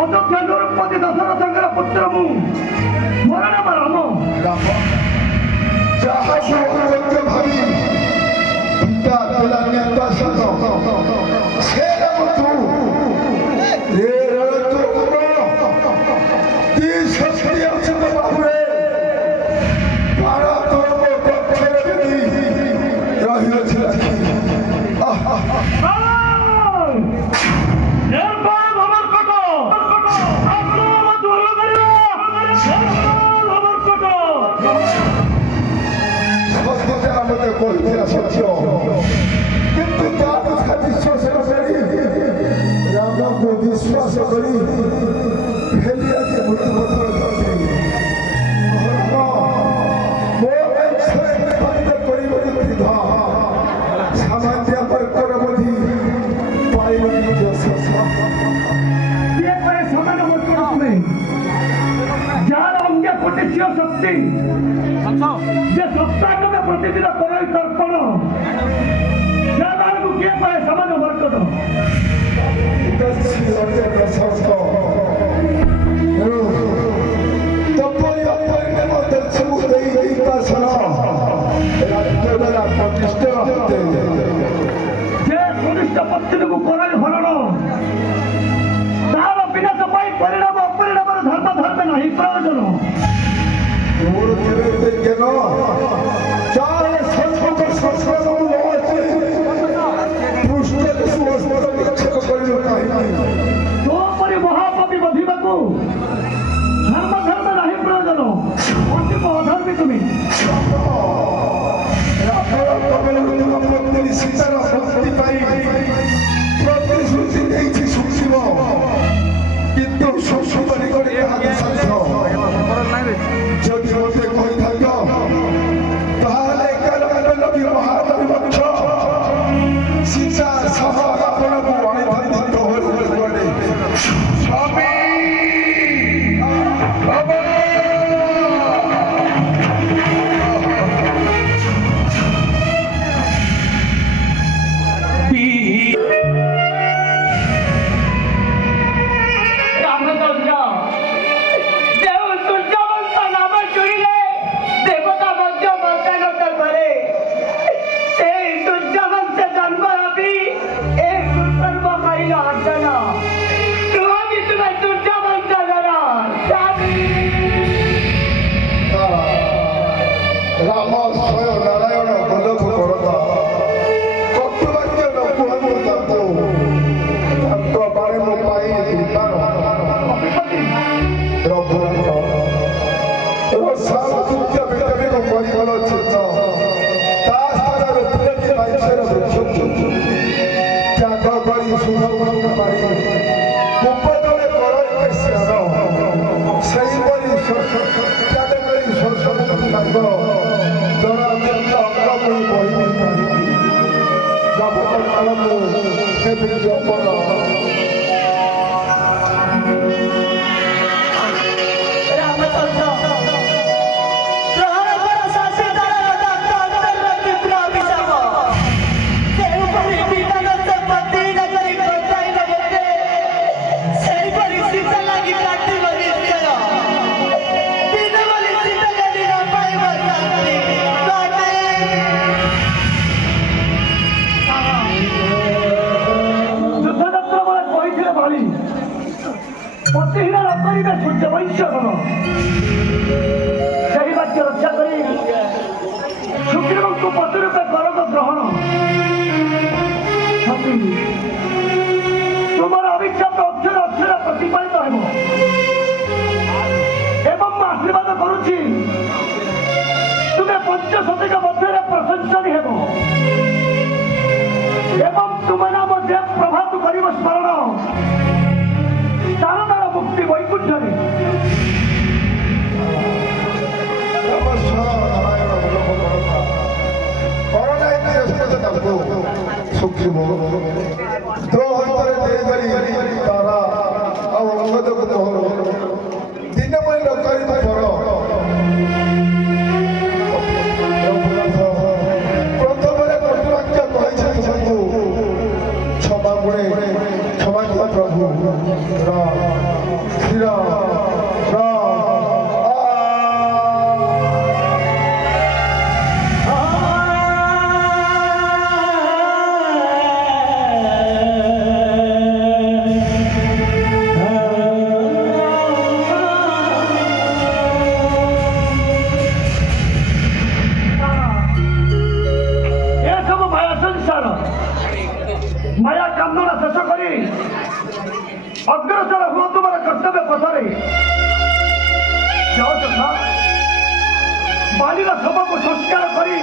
ଅଯୋଧ୍ୟା ଦ୍ରୌପଦୀ ଦଶରଥଙ୍କର ପୁତ୍ର ମୁଁ ମୋର ନାମ ରାମ। ଯାହାକୁ ଅଯୋଗ୍ୟ ଭାବି ପିତା ପିଲା ନିର୍ବାସନ ସେ ରାମ ତୁ ରେ କି ଶକ୍ତି ଅଛି ତ ବାବୁରେ ପ୍ରାଣ ତୋର ପକ୍ଷରେ ରହିଅଛି ମତେ କହିଥିଲା ସତ୍ୟ କିନ୍ତୁ ତା କଥା ବିଶ୍ୱାସ କରି ରାମକୁ ବିଶ୍ୱାସ କରି ଫେରି ଆଜି ମୃତ୍ୟୁପଥରେ ଧରିଥିଲି। ମୋ କରିବ ସାମାନ୍ୟ ବର୍ଗର ବୋଧି ପାଇଲି ଯାହାର ଅଙ୍ଗେ କୋଟିଶୀୟ ଶକ୍ତି ଯେ ସପ୍ତାହରେ ପ୍ରତିଦିନ କରାଇ ତର୍ପଣ ଯାହାକୁ କିଏ ପାଏ ସମାନ ବର୍କଟ ଯେ କନିଷ୍ଠ ପତ୍ନୀକୁ କରାଇ ହରଣ ତାହାର ବିନାଶ ପାଇଁ ପରିଣାମ ଅପରିଣାମର ଧର୍ମ ଧର୍ମ ନାହିଁ ପ୍ରୟୋଜନ ତୋପରି ମହାପାପୀ ବଧିବାକୁ ଧର୍ମ ଧର୍ମ ନାହିଁ ପ୍ରୟୋଜନ ଅନ୍ତିମ ଅଧର୍ମୀ ତୁମେ ସୀତାର ଶକ୍ତି ପାଇଁ ପ୍ରତିଶ୍ରୁତି ଦେଇଛି ଶୁଣିବ କିନ୍ତୁ ଶୋଷଣ କରି ଯଦି ମତେ କହିଥାନ୍ତ ତାହେଲେ ମହାବୀ ବକ୍ଷ ସୀତା ସହ ଆପଣଙ୍କୁ ଆଣିଥାନ୍ତି ସ୍ୱାମୀ ସେହି ବାକ୍ୟ ରକ୍ଷା କରି ସୁଗ୍ରୀବଙ୍କୁ ପତି ରୂପେ କରକ ଗ୍ରହଣ ତୁମର ଅଭିଶାପ ଅକ୍ଷର ଅକ୍ଷର ପ୍ରତିପାଳିତ ହେବ ଏବଂ ମୁଁ ଆଶୀର୍ବାଦ କରୁଛି ତୁମେ ପଞ୍ଚଶତୀକ ମଧ୍ୟରେ ପ୍ରଶଂସନୀ ହେବ ଏବଂ ତୁମ ନାମ ଯେ ପ୍ରଭାତ କରିବ ସ୍ମରଣ ତାର ତାର ମୁକ୍ତି ବୈକୁଣ୍ଠରେ ସୁଗ୍ରୀବ ତୋ ହସ୍ତରେ ଦେଇକରି ତାରା ଆଉ ଅଙ୍ଗଦକୁ ତୋର ଦିନ ପାଇଁ ଡକାଇ ପର ପ୍ରଥମରେ କଟୁବାକ୍ୟ କହିଛନ୍ତି ସବୁ ଅଗ୍ରସର ହୁଅ ତୁମର କର୍ତ୍ତବ୍ୟ ପଥରେ। ଯାଅ ଯଥା ବାଲିର ଶବକୁ ସଂସ୍କାର କରି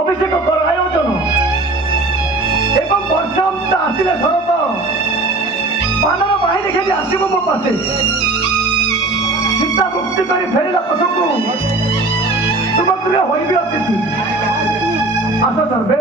ଅଭିଷେକ କର ଆୟୋଜନ ଏବଂ ବର୍ଷା ଆସିଲେ ଶରତ ବାନର ବାହିନୀ ଖେଳି ଆସିବ ମୋ ପାଶେ। ଚିନ୍ତା ମୁକ୍ତି କରି ଫେରିଲା ପଛକୁ ତୁମ ଗୃହ ହୋଇବି ଅତିଥି। ଆସ ସର୍ବେ।